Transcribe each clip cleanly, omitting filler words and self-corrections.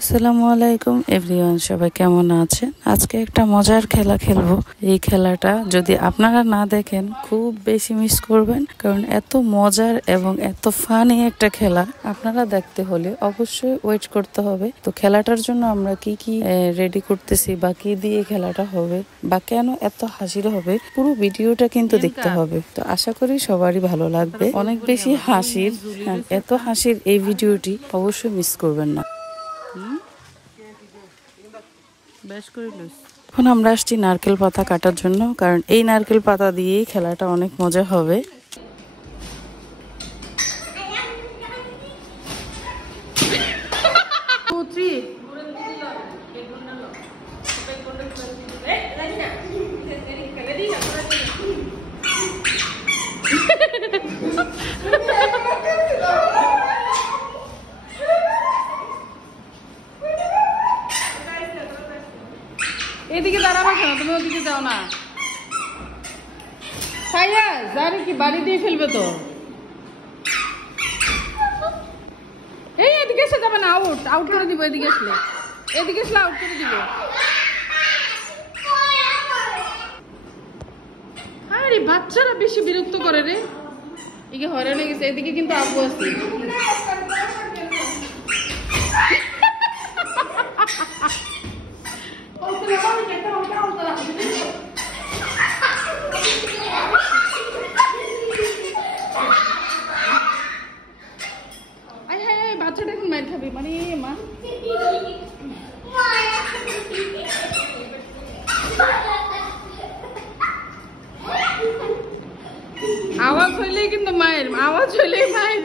আসসালামু আলাইকুম এভরিওয়ান, সবাই কেমন আছেন? আজকে একটা মজার খেলা খেলবো। এই খেলাটা যদি আপনারা না দেখেন খুব বেশি মিস করবেন, কারণ এত মজার এবং এত ফানি একটা খেলা। আপনারা দেখতে হলে অবশ্যই ওয়েট করতে হবে। তো খেলাটার জন্য আমরা কি কি রেডি করতেছি বা কি দিয়ে খেলাটা হবে বা কেন এত হাসির হবে, পুরো ভিডিওটা কিন্তু দেখতে হবে। তো আশা করি সবারই ভালো লাগবে। অনেক বেশি হাসির, এত হাসির এই ভিডিওটি অবশ্যই মিস করবেন না। এখন আমরা আসছি নারকেল পাতা কাটার জন্য, কারণ এই নারকেল পাতা দিয়েই খেলাটা অনেক মজা হবে। এদিকে দাঁড়াবে কেন? তুমি ওদিকে যাও না। ফাইয়াজ আরে কি বাড়ি দিয়ে ফেলবে তো। এই এদিকে এসে যাবে না, আউট আউট করে দিব। এদিকে আসলে আউট করে দিব। আরে বাচ্চারা বেশি বিরক্ত করে রে, এদিকে হয়রান হয়ে গেছে। এদিকে কিন্তু আব্বু আছে। বাচ্চাটা এখন মার খাবে, মানে মা আওয়াজ হইলেই কিন্তু মায়ের, আওয়াজ হইলেই মায়ের।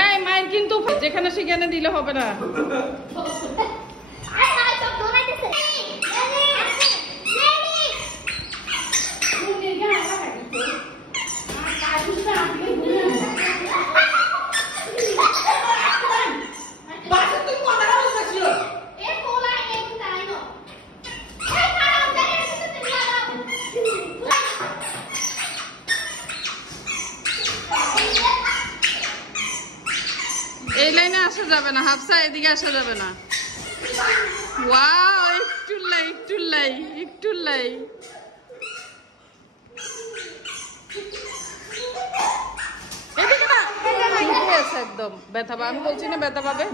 এই মায়ের কিন্তু যেখানে সেখানে দিলে হবে না। এই লাইনে আসা যাবে না হাফসা, এদিকে আসা যাবে না। ওয়াও, একটু লাই এদিকে না, ঠিকই আছে একদম। ব্যথা পাবে, আমি বলছি না ব্যথা পাবে।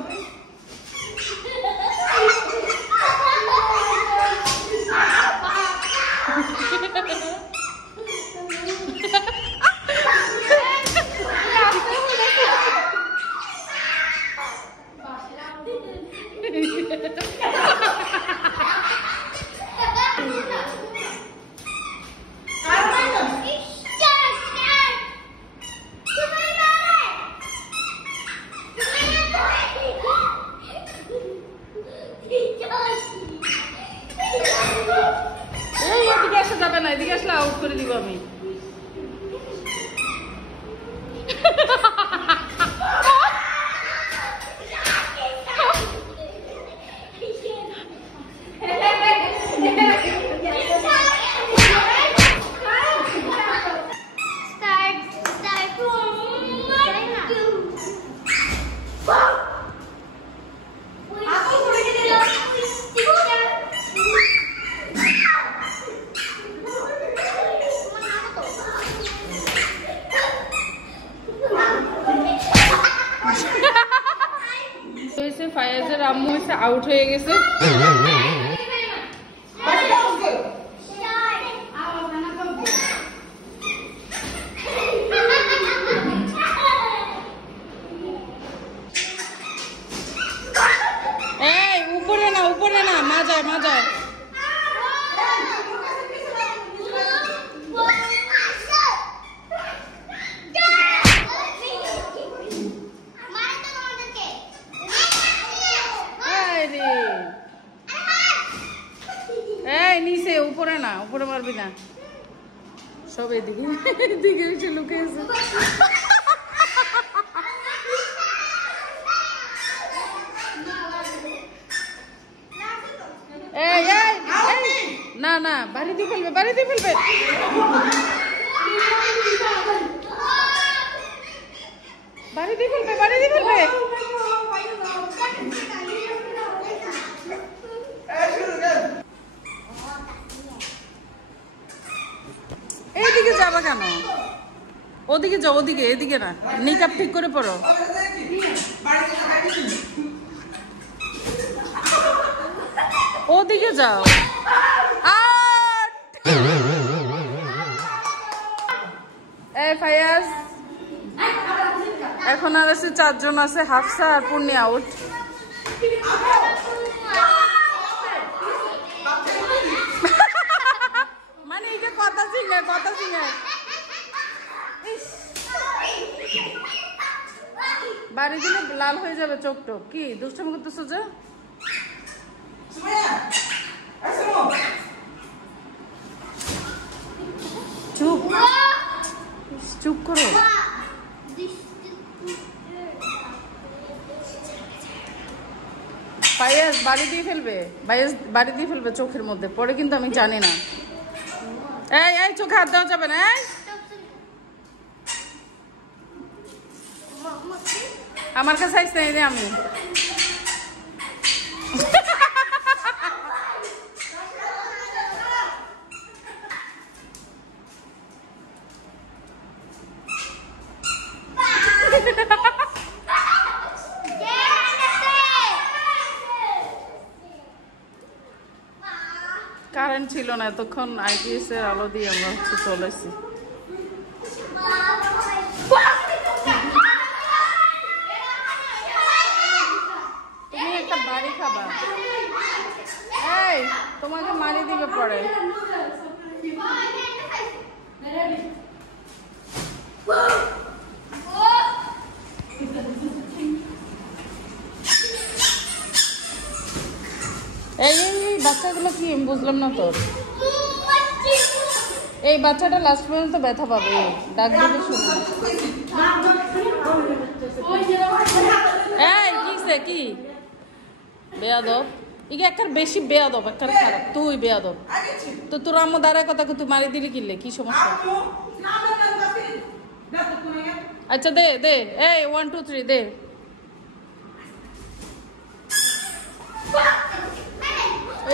এদিকে আসা যাবে না, এদিকে আসলে আউট করে দিব আমি। ফায়াজের আম্মু এসে আউট হয়ে গেছে। এই উপরে না, মা যায়। এই নিচে, উপরে না, উপরে মারবি না। সব এদিকে এসে লুকিয়েছে। না বাড়ি দিয়ে ফেলবে। দিয়ে ফেলবে, বাড়ি দিয়ে ফেলবে। এইদিকে যাবা কেন? ওদিকে যাও, ওদিকে, এদিকে না। নিকাপ ঠিক করে পড়ো। ওদিকে যাও। এই ফায়াজ, এখন আর আছে 4 জন আছে, হাফসা আর পূর্ণি আউট। মানে এটা কথা সিঙ্গার, কথা সিঙ্গার। বাড়ি দিলে লাল হয়ে যাবে চোখ টোক। কি দুষ্টামি করতেছো যে? চুপ চুপ করো। ফায়াজ বাড়ি দিয়ে ফেলবে, ফায়াজ বাড়ি দিয়ে ফেলবে চোখের মধ্যে পরে, কিন্তু আমি জানি না। এই এই চোখে হাত দেওয়া যাবে না। এই আমার কাছে আইসে এই আমি কারেন্ট ছিল না এতক্ষণ, আইপিএস এর আলো দিয়ে আমরা হচ্ছে চলেছি। তুমি একটা বাড়ি খাবা। এই তোমাকে মারি দিবে পরে। এই বাচ্চাগুলো কি বুঝলাম না তোর। এই বাচ্চাটা লাস্ট পর্যন্ত ব্যথা পাবে, ডাক দিলে শুনবে। এই কিসে কি বেয়াদব, ইগে একবার বেশি বেয়াদব, একবার খারাপ। তুই বেয়াদব তো তোর আম্মু দাঁড়ায় কথা তুই মারি দিলি কিনলে কি সমস্যা? আচ্ছা দে দে, এই 1 2 3 দে।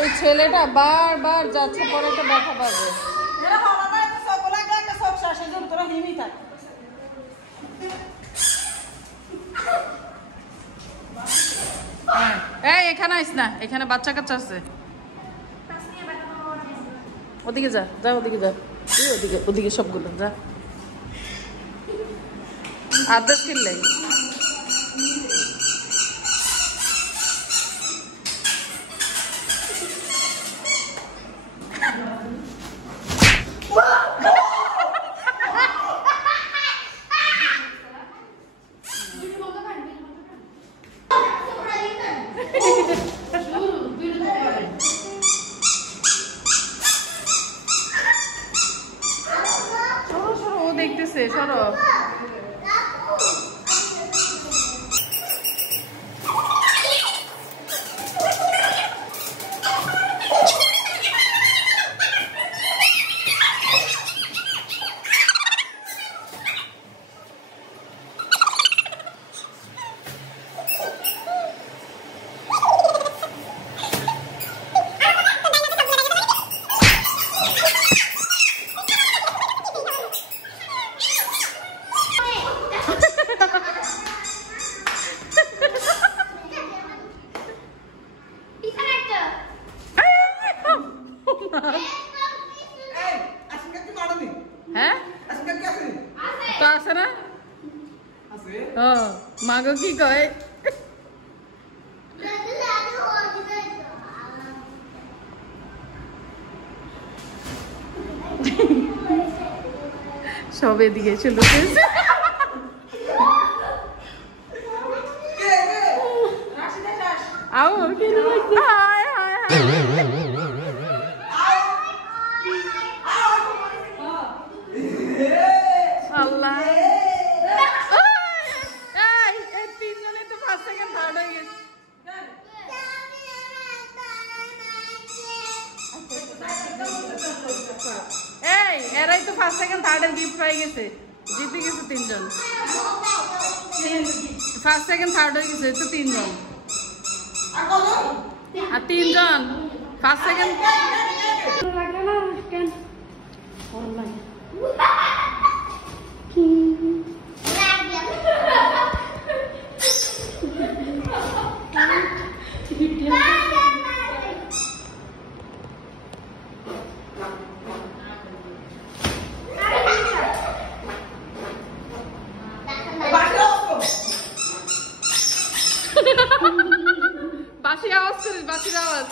এই ছেলেটা বারবার যাচ্ছে, পরে একটা ব্যথা পাবে। এই এখানে আইস না, এখানে বাচ্চা কাচ্চা আছে। ওদিকে যা, যা ওদিকে যা, ওদিকে ওদিকে সবগুলো যা। আদেশ কিনলে দেখতেছে, সরো। হ্যাঁ তো আছে না? মাগো কি কয়? সব এদিকে চলে আল্লাহ, তিনজনে তো 5 সেকেন্ড থার্ড হয়ে গেছে। এই এরাই তো 5 সেকেন্ড থার্ডের গিফট হয়ে গেছে। জিতে গেছে 3 জন। ফার্স্ট সেকেন্ড থার্ড হয়ে গেছে তো 3 জন। আর 3 জন ফার্স্ট সেকেন্ড লাগে না কেন অনলাইন বাসি আওয়াজ করিস, বাসির আওয়াজ।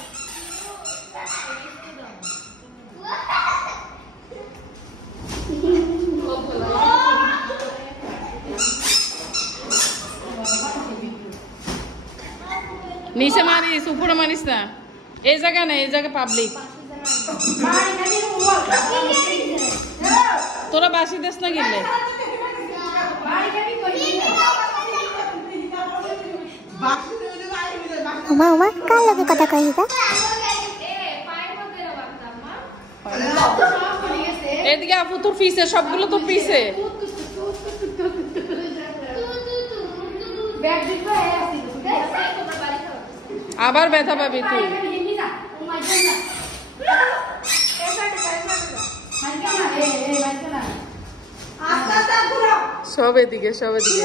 নিচে মারিস, উপরে মারিস না। এই জায়গা না, এই জায়গা পাবলিক। তোরা বাসি দেশ না কিনলে উমা উমা কার লগে কথা কইছ? এদিকে আপু তোর পিছে, সবগুলো তোর পিছে। আবার ব্যথা পাবি তুই। সব এদিকে, সব এদিকে।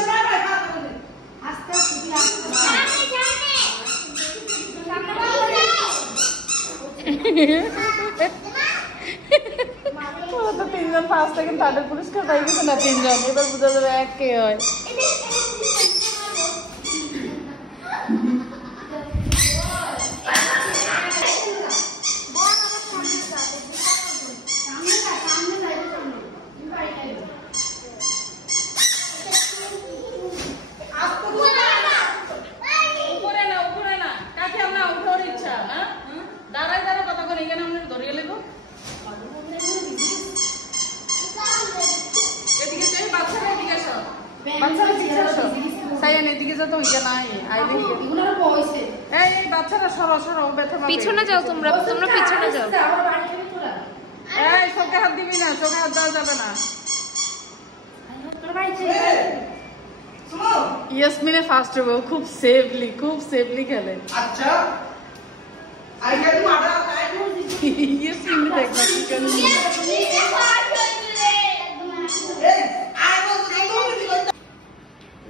তো 3 জন ফার্স্ট সেকেন্ড থার্ড পুরস্কার পাই গেছে না 3 জন। এবার বোঝা যাবে এক কে হয়। পিছনে যাও তোমরা, তোমরা পিছনে যাও। এই চোখে হাত দিবি না, চোখে হাত দেওয়া যাবে না। ইয়াসমিনে ফার্স্ট হবে, খুব সেফলি খেলে। আচ্ছা ইয়াসমিন দেখ না কি করে।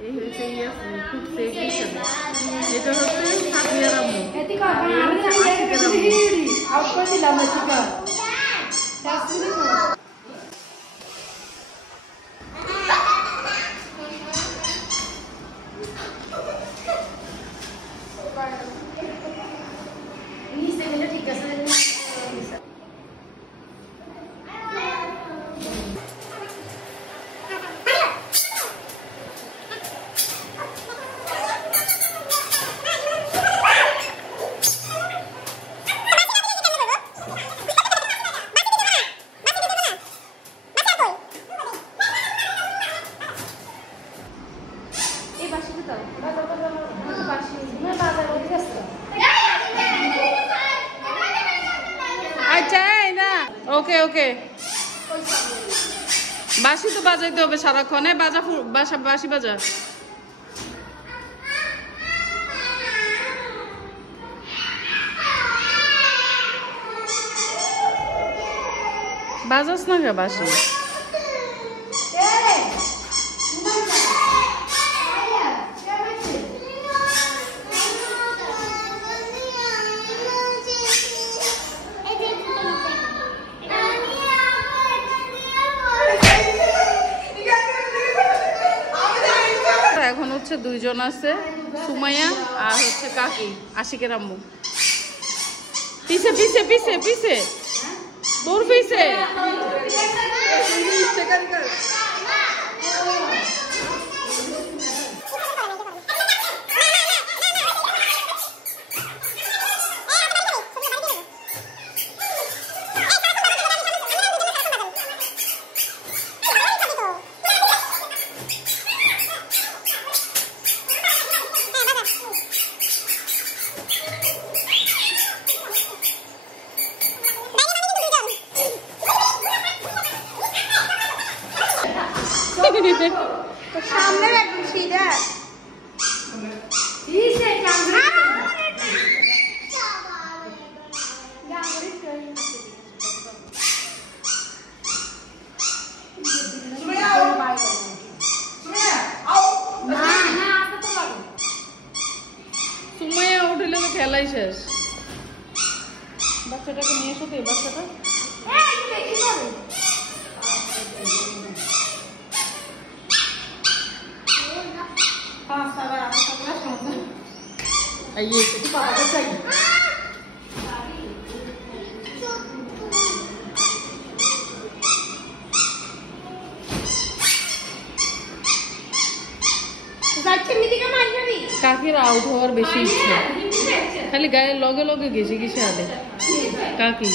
এই হচ্ছে ইয়াসমিন, খুব সেফলি খেলে। এটা হচ্ছে সাদিয়ার আম্মু। ওকে ওকে, বাঁশি তো বাজাইতে হবে সারাক্ষণ। বাজা বাঁশি বাজা। বাজাস না কে বাঁশি? এখন হচ্ছে 2 জন আছে, সুমাইয়া আর হচ্ছে কাকি, আশিকের আম্মু। পিছে পিছে পিছে পিছে, তোর পিছে। সামনে রাখুন সিধা সুমাইয়া উঠলে তো খেলাই শেষ। বাচ্চাটাকে নিয়ে এসো তো, বাচ্চাটা কাকির আউট হওয়ার বেশি ইচ্ছা, খালি গায়ের লগে লগে গেছে কিসে আলে কাকি।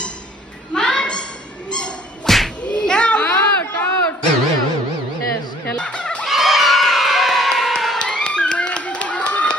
আউট আউট শেষ খেলা। সুমাইয়া জিতে গেছে।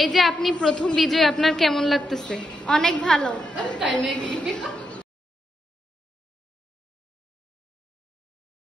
এই যে আপনি প্রথম বিজয়, আপনার কেমন লাগতেছে? অনেক ভালো। তাই নাকি?